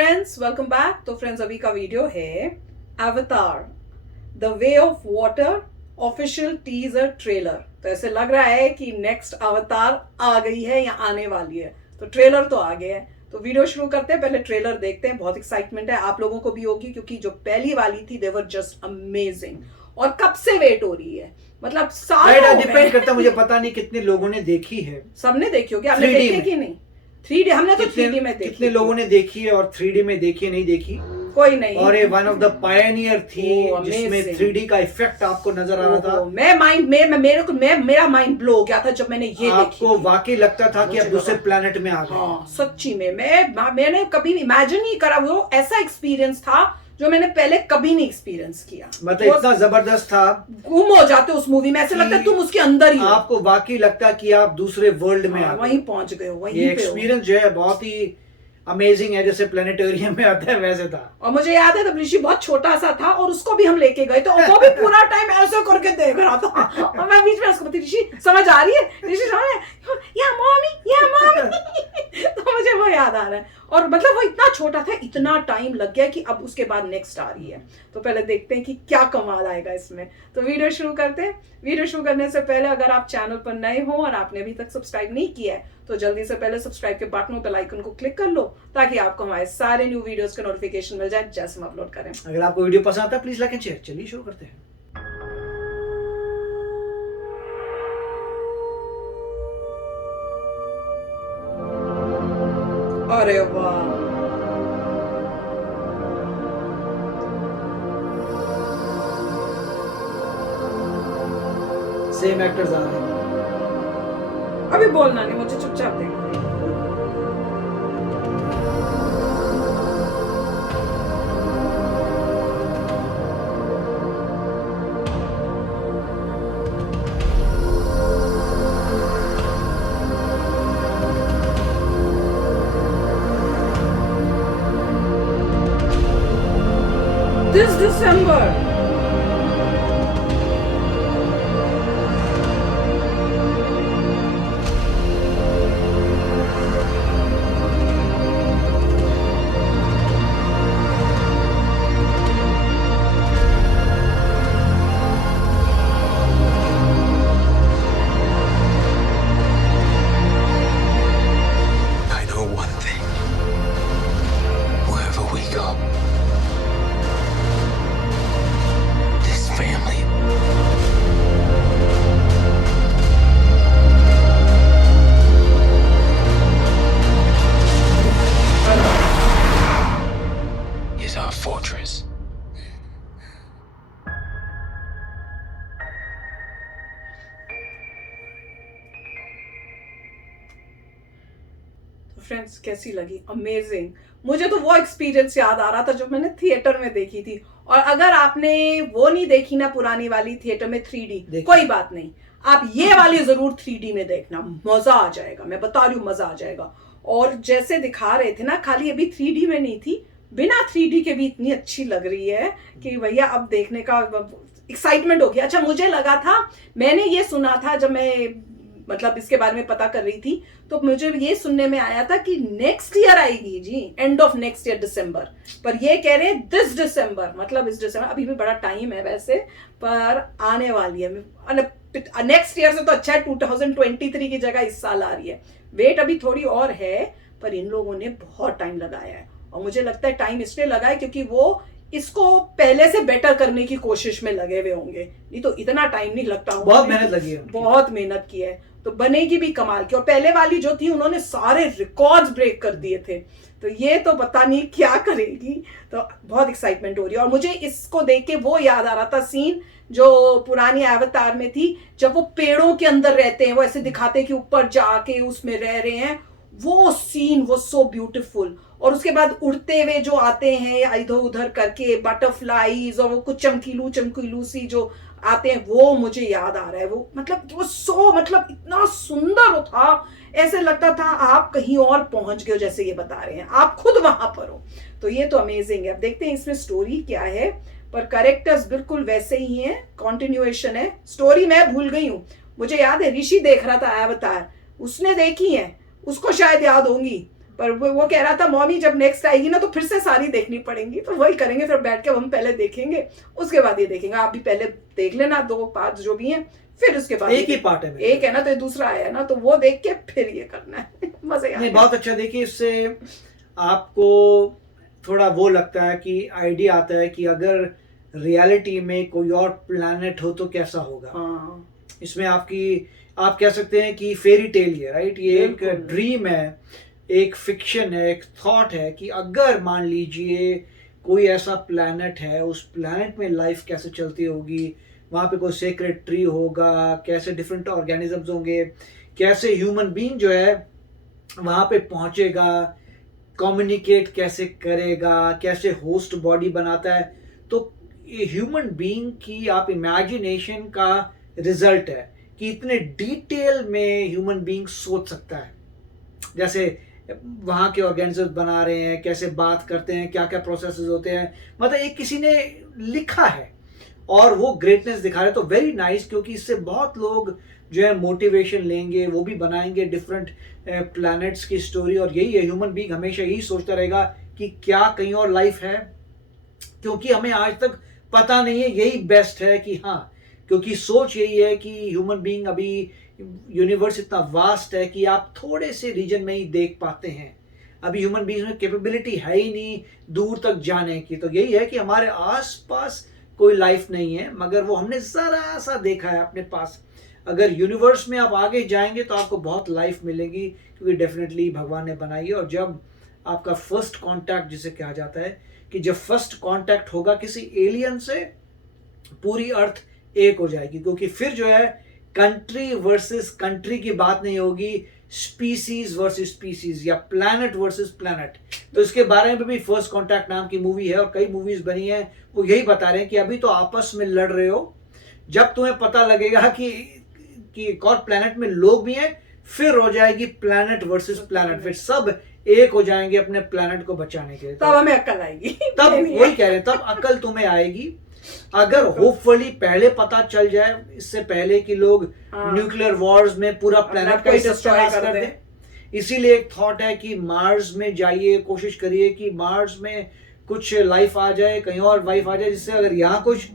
Friends, welcome back. तो friends, अभी का वीडियो है अवतार the way of water official teaser trailer. तो ऐसे लग रहा है कि नेक्स्ट अवतार आ गई है या आने वाली है। तो ट्रेलर तो आ गया है, तो वीडियो शुरू करते हैं। पहले ट्रेलर देखते हैं। बहुत एक्साइटमेंट है, आप लोगों को भी होगी, क्योंकि जो पहली वाली थी देवर जस्ट अमेजिंग और कब से वेट हो रही है, मतलब सालों डिपेंड करता है। मुझे पता नहीं कितने लोगों ने देखी है। सबने देखी होगी, आपने देखी कि नहीं? 3D हमने तो 3D में देखी। कितने लोगों ने देखी है और 3D में देखी नहीं देखी? कोई नहीं। और ये वन ऑफ द पायनियर थी जिसमें 3D का इफेक्ट आपको नजर आ रहा था। मेरा माइंड ब्लो हो गया था जब मैंने ये देखी। आपको वाकई लगता था कि आप दूसरे प्लेनेट में आ गए। हाँ, सच्ची में मैंने कभी इमेजिन नहीं करा। वो ऐसा एक्सपीरियंस था जो मैंने पहले कभी नहीं एक्सपीरियंस किया। मतलब इतना जबरदस्त था, गुम हो जाते उस मूवी में। ऐसे लगता है तुम उसके अंदर ही हो। आपको वाकई लगता है कि आप दूसरे वर्ल्ड में आ गए, वहीं पहुंच गए हो। ये एक्सपीरियंस जो है बहुत ही अमेजिंग है। जैसे प्लेनेटोरियम में आता है वैसे था। और मुझे याद है तब ऋषि बहुत छोटा सा था और उसको भी हम लेके गए, तो वो भी पूरा टाइम ऐसे करके देख रहा था। और मैं बीच में उसको बोलती, ऋषि समझ आ रही है? ऋषि समझ रहा है? या मम्मी। तो मुझे वो याद आ रहा है। और मतलब वो इतना छोटा था, इतना टाइम लग गया कि अब उसके बाद नेक्स्ट आ रही है। तो पहले देखते हैं कि क्या कमाल आएगा इसमें। तो वीडियो शुरू करते हैं। वीडियो शुरू करने से पहले अगर आप चैनल पर नए हो और आपने अभी तक सब्सक्राइब नहीं किया है, तो जल्दी से पहले सब्सक्राइब के बटन बेल आइकन को क्लिक कर लो, ताकि आपको हमारे सारे न्यू वीडियोस के नोटिफिकेशन मिल जाए जैसे हम अपलोड करें। अगर आपको वीडियो पसंद आता है प्लीज लाइक एंड शेयर। चलिए शुरू करते हैं। अरे वाह, सेम एक्टर्स आ रहे हैं। अभी बोलना नहीं, मुझे चुपचाप देखना है। This December. I know one thing. Wherever we go, this family is our fortress. Friends, कैसी लगी? अमेजिंग। मुझे तो वो एक्सपीरियंस याद आ रहा था जो मैंने थिएटर में देखी थी। और अगर आपने वो नहीं देखी ना, पुरानी वाली थिएटर में 3D, कोई बात नहीं, आप ये वाली जरूर 3D में देखना, मजा आ जाएगा। मैं बता रही हूँ, मजा आ जाएगा। और जैसे दिखा रहे थे ना, खाली अभी 3D में नहीं थी, बिना 3D के भी इतनी अच्छी लग रही है कि भैया अब देखने का एक्साइटमेंट हो गया। अच्छा, मुझे लगा था, मैंने ये सुना था जब मैं मतलब इसके बारे में पता कर रही थी, तो मुझे ये सुनने में आया था कि नेक्स्ट ईयर आएगी जी, एंड ऑफ नेक्स्ट ईयर दिसंबर। पर ये कह रहे हैं दिस दिसंबर, मतलब इस दिसंबर। अभी भी बड़ा टाइम है वैसे, पर आने वाली है। नेक्स्ट ईयर से तो अच्छा है 2023 की जगह इस साल आ रही है। वेट अभी थोड़ी और है, पर इन लोगों ने बहुत टाइम लगाया है। और मुझे लगता है टाइम इसलिए लगा है क्योंकि वो इसको पहले से बेटर करने की कोशिश में लगे हुए होंगे, नहीं तो इतना टाइम नहीं लगता। बहुत मेहनत लगी है, बहुत मेहनत की है, तो बनेगी भी कमाल की। और पहले वाली जो थी उन्होंने सारे रिकॉर्ड्स ब्रेक कर दिए थे, तो ये तो पता नहीं क्या करेगी। तो बहुत एक्साइटमेंट हो रही है। और मुझे इसको देख के वो याद आ रहा था सीन जो पुरानी अवतार में थी, जब वो पेड़ों के अंदर रहते हैं, वो ऐसे दिखाते कि ऊपर जाके उसमें रह रहे हैं। वो सीन वो सो ब्यूटीफुल। और उसके बाद उड़ते हुए जो आते हैं इधर उधर करके, बटरफ्लाईज, और वो कुछ चमकीलू चमकीलू सी जो आते हैं, वो मुझे याद आ रहा है। वो मतलब वो सो मतलब इतना सुंदर था, ऐसे लगता था आप कहीं और पहुंच गए, जैसे ये बता रहे हैं, आप खुद वहां पर हो। तो ये तो अमेजिंग है। अब देखते हैं इसमें स्टोरी क्या है, पर कैरेक्टर्स बिल्कुल वैसे ही हैं, कॉन्टिन्यूएशन है। स्टोरी मैं भूल गई हूँ, मुझे याद है ऋषि देख रहा था अवतार, उसने देखी है, उसको शायद याद होंगी, पर वो कह रहा था मॉमी जब नेक्स्ट आएगी ना तो फिर से सारी देखनी पड़ेंगी, तो वही करेंगे, फिर बैठ के हम पहले देखेंगे, उसके बाद ये देखेंगे। आप भी पहले देख लेना 2 पार्ट जो भी हैं, फिर उसके बाद एक ही पार्ट है, एक है ना, तो ये दूसरा आया ना, तो वो देख के फिर ये करना है। मजे नहीं बहुत अच्छा। देखिए इससे आपको थोड़ा वो लगता है कि आइडिया आता है कि अगर रियलिटी में कोई और प्लैनेट हो तो कैसा होगा। हाँ इसमें आप कह सकते हैं कि फेरी टेल है, राइट? ये एक ड्रीम है, एक फिक्शन है, एक थॉट है कि अगर मान लीजिए कोई ऐसा प्लैनेट है, उस प्लैनेट में लाइफ कैसे चलती होगी, वहाँ पे कोई सीक्रेट ट्री होगा, कैसे डिफरेंट ऑर्गेनिजम्स होंगे, कैसे ह्यूमन बीइंग जो है वहाँ पे पहुँचेगा, कम्युनिकेट कैसे करेगा, कैसे होस्ट बॉडी बनाता है। तो ये ह्यूमन बीइंग की आप इमेजिनेशन का रिजल्ट है कि इतने डिटेल में ह्यूमन बीइंग सोच सकता है, जैसे वहाँ के ऑर्गेनिजम्स बना रहे हैं, कैसे बात करते हैं, क्या क्या प्रोसेसेस होते हैं, मतलब एक किसी ने लिखा है और वो ग्रेटनेस दिखा रहे हैं। तो वेरी नाइस, क्योंकि इससे बहुत लोग जो है मोटिवेशन लेंगे, वो भी बनाएंगे डिफरेंट प्लैनेट्स की स्टोरी। और यही है, ह्यूमन बीइंग हमेशा यही सोचता रहेगा कि क्या कहीं और लाइफ है, क्योंकि हमें आज तक पता नहीं है, यही बेस्ट है कि हाँ, क्योंकि सोच यही है कि ह्यूमन बीइंग अभी यूनिवर्स इतना वास्ट है कि आप थोड़े से रीजन में ही देख पाते हैं। अभी ह्यूमन बीइंग में कैपेबिलिटी है ही नहीं दूर तक जाने की। तो यही है कि हमारे आसपास कोई लाइफ नहीं है, मगर वो हमने जरा सा देखा है अपने पास। अगर यूनिवर्स में आप आगे जाएंगे तो आपको बहुत लाइफ मिलेगी, क्योंकि डेफिनेटली भगवान ने बनाई है। और जब आपका फर्स्ट कांटेक्ट जिसे कहा जाता है, कि जब फर्स्ट कांटेक्ट होगा किसी एलियन से, पूरी अर्थ एक हो जाएगी, क्योंकि फिर जो है कंट्री वर्सेस कंट्री की बात नहीं होगी, स्पीसीज वर्सेस स्पीसीज या प्लैनेट वर्सेस प्लैनेट। तो इसके बारे में भी फर्स्ट कांटेक्ट नाम की मूवी है और कई मूवीज बनी है, वो यही बता रहे हैं कि अभी तो आपस में लड़ रहे हो, जब तुम्हें पता लगेगा कि एक और प्लैनेट में लोग भी हैं, फिर हो जाएगी प्लैनेट वर्सेस प्लैनेट, फिर सब एक हो जाएंगे अपने प्लैनेट को बचाने के लिए। तब हमें अक्ल आएगी। तब वही कह रहे हैं, तब अकल तुम्हें आएगी। अगर होपफुली पहले पता चल जाए, इससे पहले कि लोग न्यूक्लियर वॉर्स में पूरा प्लैनेट का सत्यानाश कर दें। इसीलिए एक थॉट है कि मार्स में जाइए, कोशिश करिए कि मार्स में कुछ लाइफ आ जाए, कहीं और लाइफ आ जाए, जिससे अगर यहाँ कुछ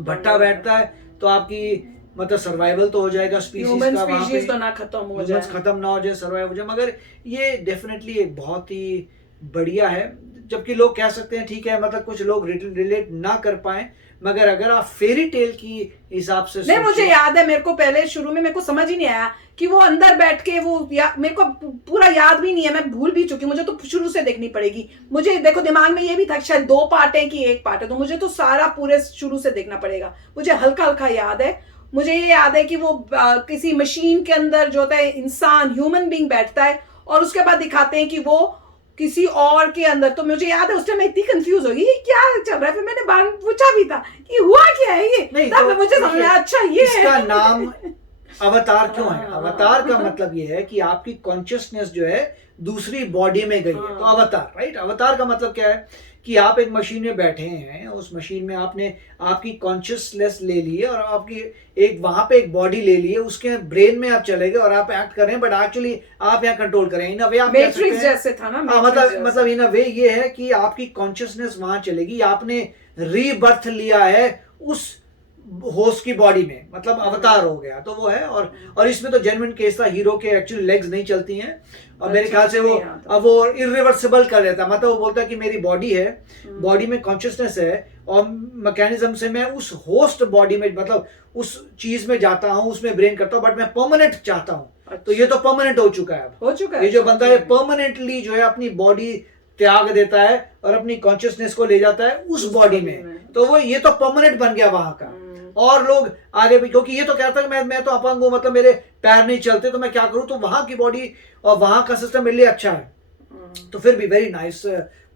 भट्टा बैठता है तो आपकी मतलब सर्वाइवल तो हो जाएगा, स्पीशीज का वहाँ पे तो ना खत्म हो जाए, खत्म ना हो जाए, सर्वाइव हो जाए। मगर ये डेफिनेटली एक बहुत ही बढ़िया है। जबकि लोग कह सकते हैं ठीक है, मतलब कुछ लोग रिलेट ना कर पाए, मगर अगर आप फेरी टेल की हिसाब से नहीं, मुझे याद है, मेरे को पहले शुरू में मेरे को समझ ही नहीं आया कि वो अंदर बैठ के वो मेरे को पूरा याद भी नहीं है, मैं भूल भी चुकी, मुझे तो शुरू से देखनी पड़ेगी। मुझे देखो दिमाग में ये भी था शायद 2 पार्ट है कि 1 पार्ट है, तो मुझे तो सारा पूरे शुरू से देखना पड़ेगा। मुझे हल्का हल्का याद है, मुझे ये याद है कि वो किसी मशीन के अंदर जो होता है इंसान, ह्यूमन बीइंग बैठता है और उसके बाद दिखाते हैं कि वो किसी और के अंदर। तो मुझे याद है उस टाइम मैं इतनी कंफ्यूज हो गई, क्या चल रहा है। फिर मैंने बाहर पूछा भी था कि हुआ क्या है ये, तब तो मुझे समझ आया अच्छा ये इसका नाम अवतार क्यों है। अवतार का मतलब ये है कि आपकी कॉन्शियसनेस जो है दूसरी बॉडी में गई है, तो अवतार, राइट। अवतार का मतलब क्या है कि आप एक मशीन में बैठे हैं, उस मशीन में आपने आपकी कॉन्शियसनेस ले ली है और आपकी एक वहां पे एक बॉडी ले ली है, उसके ब्रेन में आप चले गए और आप एक्ट कर रहे हैं, बट एक्चुअली आप यहाँ कंट्रोल कर रहे हैं। इन अ वे आप मैट्रिक्स जैसे था ना, मतलब इन अ वे ये है कि आपकी कॉन्शियसनेस वहां चलेगी, आपने रीबर्थ लिया है उस होस्ट की बॉडी में, मतलब अवतार हो गया, तो वो है। और इसमें तो जेन्युइन केस था, हीरो के एक्चुअली लेग्स नहीं चलती हैं और मेरे ख्याल से वो इरिवर्सिबल कर लेता, मतलब वो बोलता है कि मेरी बॉडी है, बॉडी में कॉन्शियसनेस है और मैकेनिज्म से मैं उस होस्ट बॉडी में, मतलब उस चीज में जाता हूँ, उसमें ब्रेन करता हूँ, बट मैं परमानेंट चाहता हूँ। तो ये तो परमानेंट हो चुका है, अब हो चुका है। ये जो बंदा है परमानेंटली जो है अपनी बॉडी त्याग देता है और अपनी कॉन्शियसनेस को ले जाता है उस बॉडी में, तो वो ये तो परमानेंट बन गया वहां का। और लोग आगे भी, क्योंकि ये तो कहता है मैं तो अपंग हूं, मतलब मेरे पैर नहीं चलते, तो मैं क्या करूं, तो वहां की बॉडी और वहां का सिस्टम मेरे लिए अच्छा है। तो फिर भी वेरी नाइस,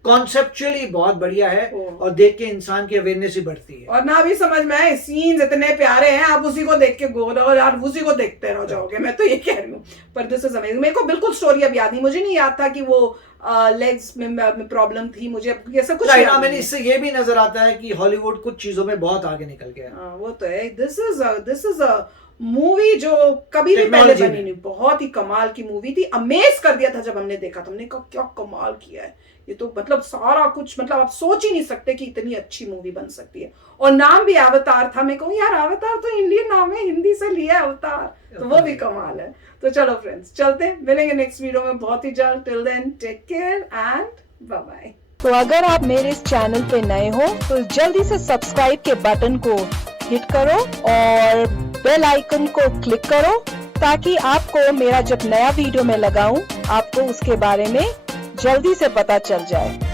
कॉन्सेप्चुअली बहुत बढ़िया है और देख के इंसान की अवेयरनेस ही बढ़ती है। और ना भी समझ में आए, सीन्स इतने प्यारे हैं, आप उसी को देख के गो रहो यार, उसी को देखते रह जाओगे, मैं तो ये कह रही हूँ। पर दिस इज अमेजिंग। मेरे को बिल्कुल स्टोरी अब याद नहीं, मुझे नहीं याद था कि वो लेग्स में प्रॉब्लम थी मुझे, ऐसा कुछ राइट, याद मैंने नहीं है। इससे ये भी नजर आता है कि हॉलीवुड कुछ चीजों में बहुत आगे निकल गया है। हाँ, वो तो है। दिस इज अ मूवी जो कभी भी पहले Technology बनी में। नहीं, बहुत ही कमाल की मूवी थी। अमेज कर दिया था जब हमने देखा, तो हमने कहा क्या कमाल किया है ये तो, मतलब सारा कुछ, मतलब आप सोच ही नहीं सकते कि इतनी अच्छी मूवी बन सकती है। और नाम भी अवतार था। मैं कहूँ यार अवतार तो इंडियन नाम है, हिंदी से लिया है अवतार, तो वो भी कमाल है। तो चलो फ्रेंड्स, चलते हैं, मिलेंगे नेक्स्ट वीडियो में बहुत ही जल्द। Till then take care and bye bye. तो अगर आप मेरे इस चैनल पे नए हो तो जल्दी से सब्सक्राइब के बटन को हिट करो और बेल आइकन को क्लिक करो, ताकि आपको मेरा जब नया वीडियो मैं लगाऊं आपको उसके बारे में जल्दी से पता चल जाए।